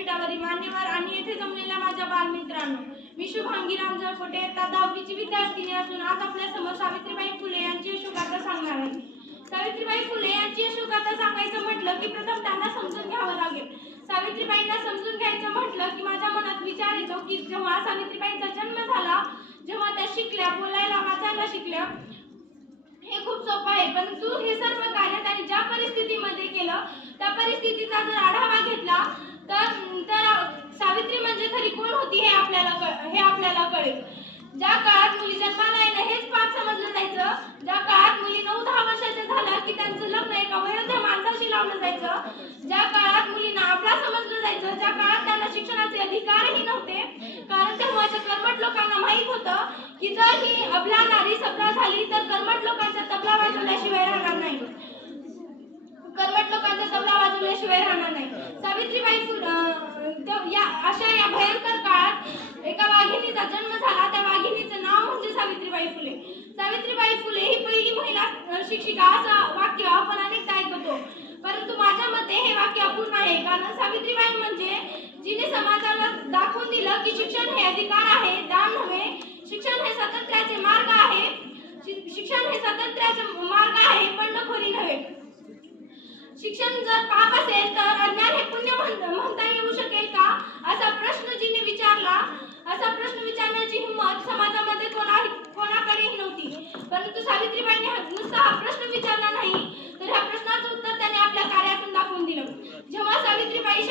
व्यासपीठावरील मान्यवर आणि येथे जमलेल्या माझ्या बालमित्रांनो, मी शुभांगी रामजळ कोटे इयत्ता 10वी विद्यार्थिनी असून आज आपल्या समोर सावित्रीबाई फुले यांची यशोगाथा सांगणार आहे. सावित्रीबाई फुले यांची यशोगाथा सांगायचं म्हटलं की प्रथम त्यांना समजून घ्यावं लागेल. सावित्रीबाईंना समजून घ्यायचं म्हटलं की माझ्या मनात विचार येतो की जेव्हा सावित्रीबाईंचा जन्म झाला, जेव्हा त्या शिकल्या, बोलायला वाचायला शिकल्या, हे खूप सोपं आहे, परंतु हे सर्व कार्य त्यांनी ज्या परिस्थितीमध्ये केलं त्या परिस्थितीचा जर आढावा घेतला तर सावित्री म्हणजे खरी कोण होती हे आपल्याला कळेल. ज्या काळात मुली जन्माला येणं हेच पाप समजलं जायचं, ज्या काळात मुली 9-10 वर्षाच्या झाल्या की त्यांचं लग्न एका वयोवृद्ध माणसाशी लावलं जायचं, ज्या काळात मुलींना आपला समजलं जायचं, ज्या काळात त्यांना शिक्षणाचे अधिकारही नव्हते, कारण तेव्हाच्या कर्मठ लोकांना माहित होतं की जर ही अबला नारी सबला झाली तर कर्मठ लोकांचा तबला वाजवल्याशिवाय राहणार नाही, कर्मठ लोकांचा तबला वाजवल्याशिवाय राहणार नाही. सावित्रीबाई या भयंकर काळात एका वाघिणीचा जन्म झाला. त्या वाघिणीचं नाव म्हणजे सावित्रीबाई फुले. सावित्रीबाई फुले ही पहिली महिला शिक्षिका असं वाक्य आपण अनेकदा ऐकतो, परंतु माझ्या मते हे वाक्य अपूर्ण आहे. कारण सावित्रीबाई म्हणजे जिने समाजाला दाखवून दिलं की शिक्षण हे अधिकार आहे, दान नव्हे. शिक्षण हे स्वातंत्र्याचे मार्ग आहे, शिक्षण हे स्वातंत्र्याचे मार्ग आहे, बंडखोरी नव्हे. शिक्षण जर पाप असेल तर अज्ञान हे पुण्य म्हणता येऊ शकेल का, असा प्रश्न जिने विचारला, असा प्रश्न विचारण्याची हिंमत समाजामध्ये कोणाकडेही नव्हती. परंतु सावित्रीबाईंनी नुसता हा प्रश्न विचारला नाही, तर ह्या प्रश्नाचं उत्तर त्याने आपल्या कार्यातून दाखवून दिलं. जेव्हा सावित्रीबाई